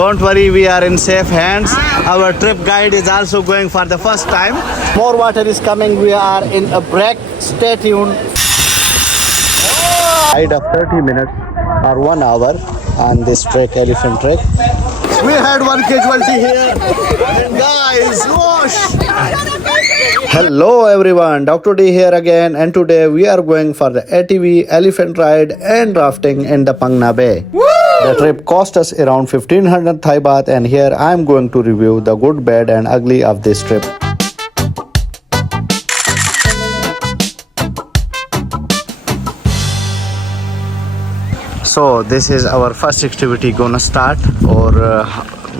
Don't worry, we are in safe hands. Our trip guide is also going for the first time. More water is coming. We are in a break. Stay tuned. Ride of 30 minutes or 1 hour on this trek, elephant trek. We had one casualty here. And guys, wash! Hello everyone, Dr. D here again, and today we are going for the ATV, elephant ride and rafting in the Phang Nga Bay. The trip cost us around 1500 Thai baht, and here I am going to review the good, bad and ugly of this trip. So this is our first activity gonna start, or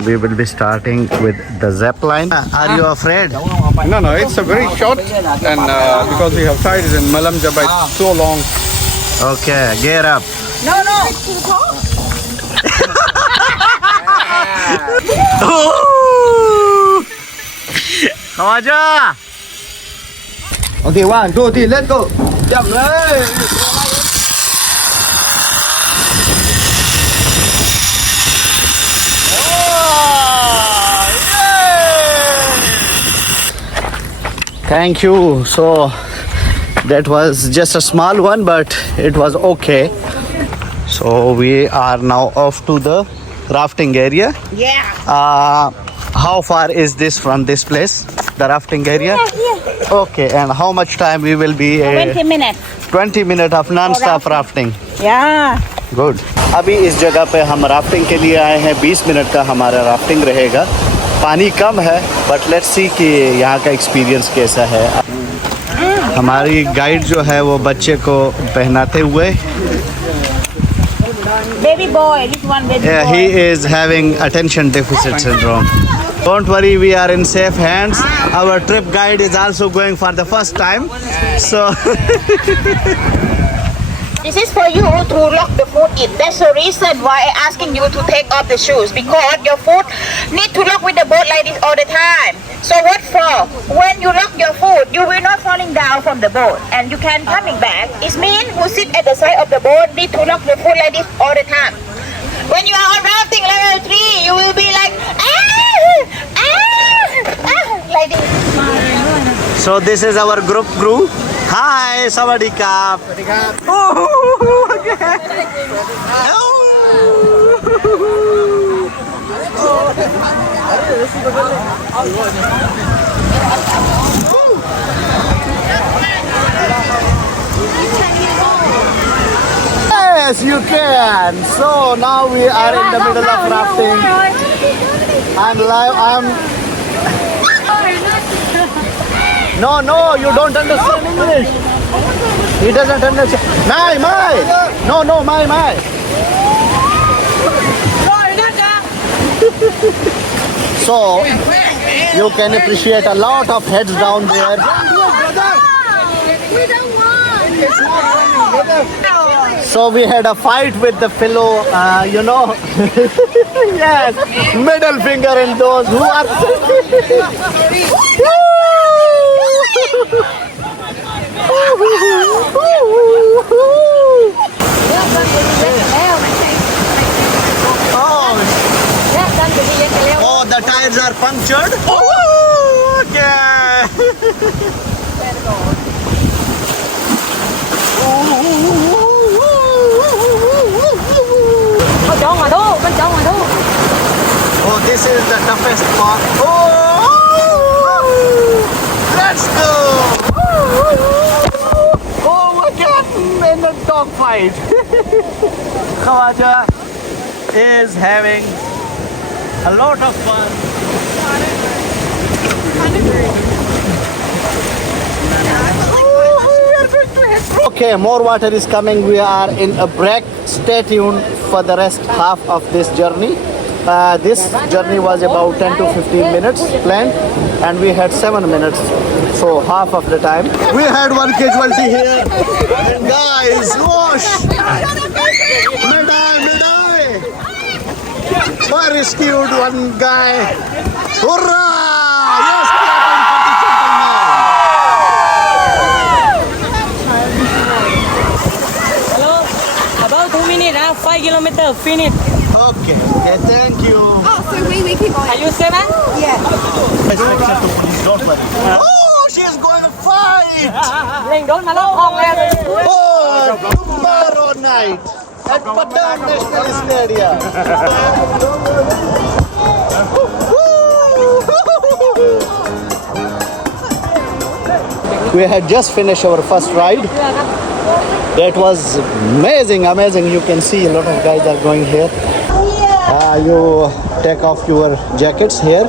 we will be starting with the zip line. Are you afraid? No, it's a very short, and because we have tried it in Malam Jaba, it's so long. Okay, gear up. No. Khawaja! Okay, 1, 2, 3, let's go. Jump, Thank you. So that was just a small one, but it was okay. So we are now off to the rafting area. Yeah. How far is this from this place, the rafting area? Yeah. Okay, and how much time we will be? 20 minutes. 20 minutes of non-stop rafting. Yeah. Good. अभी इस जगह पे हम rafting के लिए आए हैं. 20 minute का हमारा राफ्टिंग रहेगा. पानी कम है, बट लेट्स सी कि यहाँ का एक्सपीरियंस कैसा है. हमारी गाइड जो है वो बच्चे को पहनाते हुए. Baby boy, this one baby boy. He is having attention deficit syndrome. Don't worry, we are in safe hands. Our trip guide is also going for the first time. So This is for you to lock the foot in. That's the reason why I'm asking you to take off the shoes, because your foot need to lock with the boat like this all the time. So what for? When you lock your foot, you will not falling down from the boat, and you can coming back. It means who sit at the side of the boat need to lock the foot like this all the time. When you are on rafting level 3, you will be like like this. So this is our group crew. Hi, Sawadee-kap. Oh, okay. Yes, you can. So now we are in the middle of rafting. I'm live. No, you don't understand English. He doesn't understand. My. No, my. So, you can appreciate a lot of heads down there. We don't want. So we had a fight with the fellow, yes, middle finger in those who are. Oh, the tires are punctured. Oh, okay. Oh, this is the toughest part. Oh, let's go. Oh, what happened in the dog fight? Khawaja is having a lot of fun. Okay, more water is coming. We are in a break. Stay tuned for the rest half of this journey. This journey was about 10 to 15 minutes planned, and we had 7 minutes, so half of the time. We had one casualty here. And guys, wash! Medai! I rescued one guy. Hurrah! Yes, Hello, about 2 minutes, 5 kilometers, finish. Okay, thank you. she's going to fight. เล่งโดนมาแล้วออกแล้ว Oh, tomorrow night at Padang National Stadium. We had just finished our first ride. That was amazing. You can see a lot of guys are going here. You take off your jackets here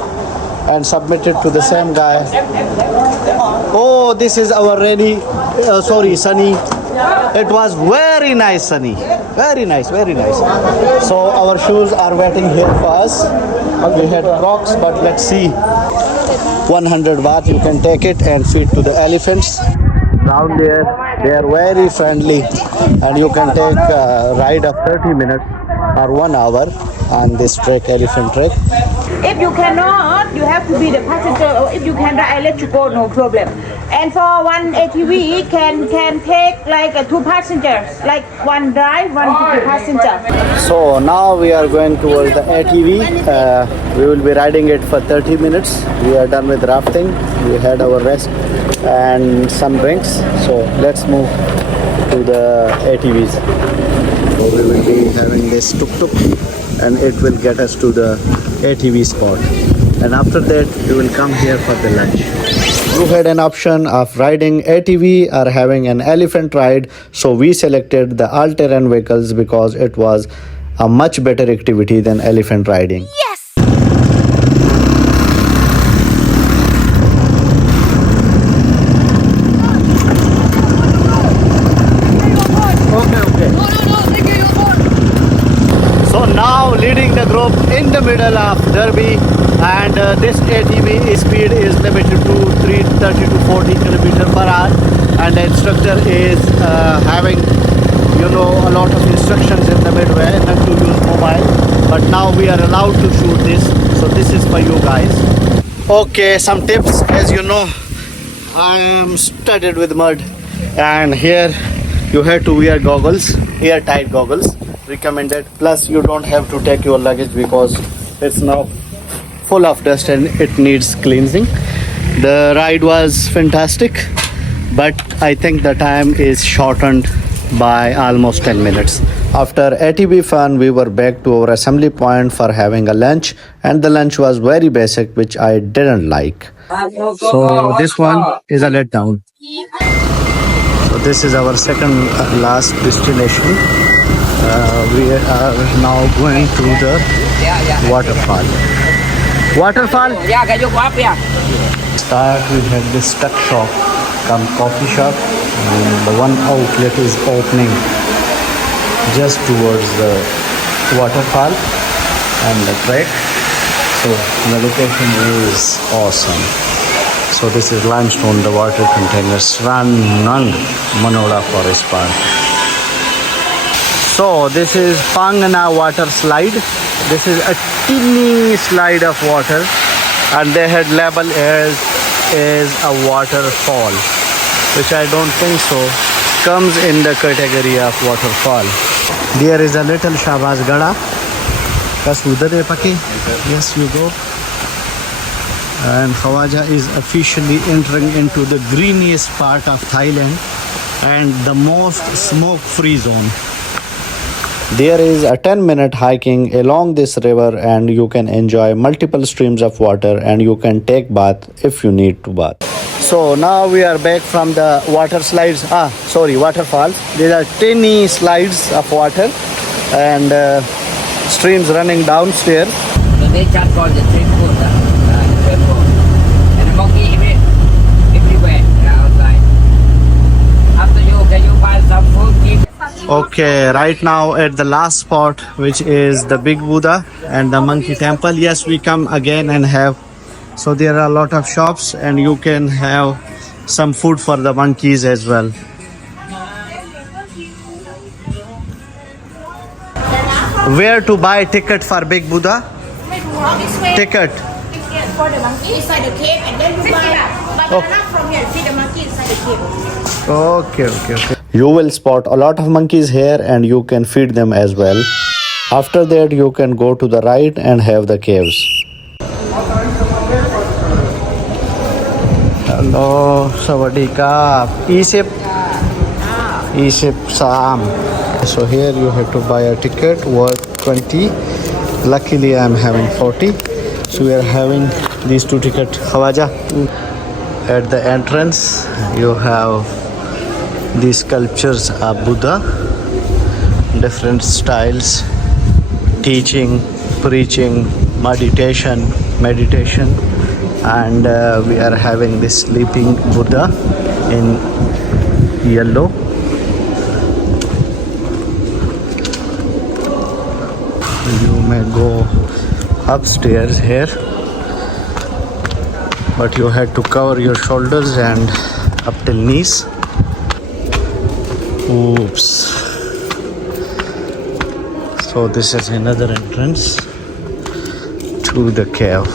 and submit it to the same guy. Oh, this is our Sunny. It was very nice, Sunny. Very nice. So our shoes are waiting here for us. We had Crocs, but let's see. 100 baht, you can take it and feed to the elephants. Down there, they are very friendly, and you can take a ride of 30 minutes or 1 hour on this trek, elephant trek. If you cannot, you have to be the passenger, or if you can, I let you go, no problem. And for one ATV, can take like 2 passengers, like one drive, one passenger. So now we are going towards the ATV. We will be riding it for 30 minutes. We are done with rafting. We had our rest and some drinks. So let's move to the ATVs. So we will be having this tuk-tuk and it will get us to the ATV spot. And after that, we will come here for the lunch. You had an option of riding ATV or having an elephant ride, so we selected the all-terrain vehicles because it was a much better activity than elephant riding. So now leading the group in the middle of Derby, and this ATV speed is limited to 330 to 40 km per hour, and the instructor is having a lot of instructions in the midway not to use mobile, but now we are allowed to shoot this, so this is for you guys. Okay, some tips. As you know, I am studded with mud, and here you have to wear goggles, airtight goggles, recommended. Plus you don't have to take your luggage because it's now full of dust and it needs cleansing. The ride was fantastic, but I think the time is shortened by almost 10 minutes. After ATV fun, we were back to our assembly point for having a lunch, and the lunch was very basic, which I didn't like. So this one is a letdown. So this is our second last destination. We are now going to the waterfall. Waterfall? Yeah, can you go up here? Start, we had this tuck shop, come coffee shop, and the one outlet is opening just towards the waterfall and the trek. So the location is awesome. So this is limestone, the water containers, Ranang Manoda Forest Park. So this is Pangana water slide. This is a teeny slide of water, and they had labeled as a waterfall, which I don't think so comes in the category of waterfall. There is a little Shahbaz Gada. Yes, you go. And Khawaja is officially entering into the greeniest part of Thailand and the most smoke-free zone. There is a 10-minute hiking along this river, and you can enjoy multiple streams of water, and you can take bath if you need to bath. So now we are back from the waterfalls. These are tiny slides of water and streams running downstairs. So they just call the street food. And the monkey everywhere outside. After you, can you buy some food? Okay, right now at the last spot, which is the Big Buddha and the Monkey Temple. Yes, we come again and have. So there are a lot of shops, and you can have some food for the monkeys as well. Where to buy ticket for Big Buddha? Ticket. For the monkey inside the cave, and then you buy banana from here. See the monkey inside the cave. Okay. You will spot a lot of monkeys here, and you can feed them as well. After that, you can go to the right and have the caves. Hello, Sawadika. E-ship Sam. So here you have to buy a ticket worth 20. Luckily I'm having 40. So we are having these two tickets. Khawaja. At the entrance you have these sculptures of Buddha. Different styles. Teaching, preaching, meditation. And we are having this sleeping Buddha in yellow. You may go upstairs here, but you had to cover your shoulders and up till knees. Oops. So this is another entrance to the cave.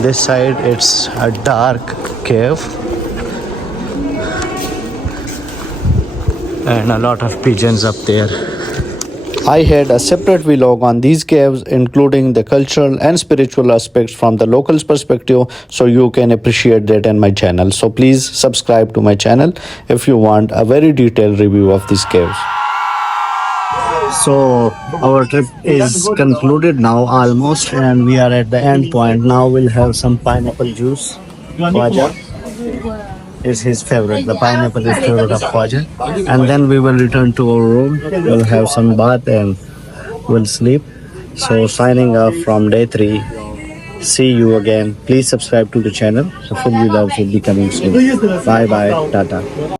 This side it's a dark cave and a lot of pigeons up there. I had a separate vlog on these caves, including the cultural and spiritual aspects from the locals' perspective, so you can appreciate that in my channel. So please subscribe to my channel if you want a very detailed review of these caves. So our trip is concluded now almost, and we are at the end point. Now we'll have some pineapple juice. Khwaja is his favorite. The pineapple is favorite of Khwaja. And then we will return to our room. We'll have some bath and we'll sleep. So signing off from day 3. See you again. Please subscribe to the channel. The full vlogs will be coming soon. Bye bye. Tata.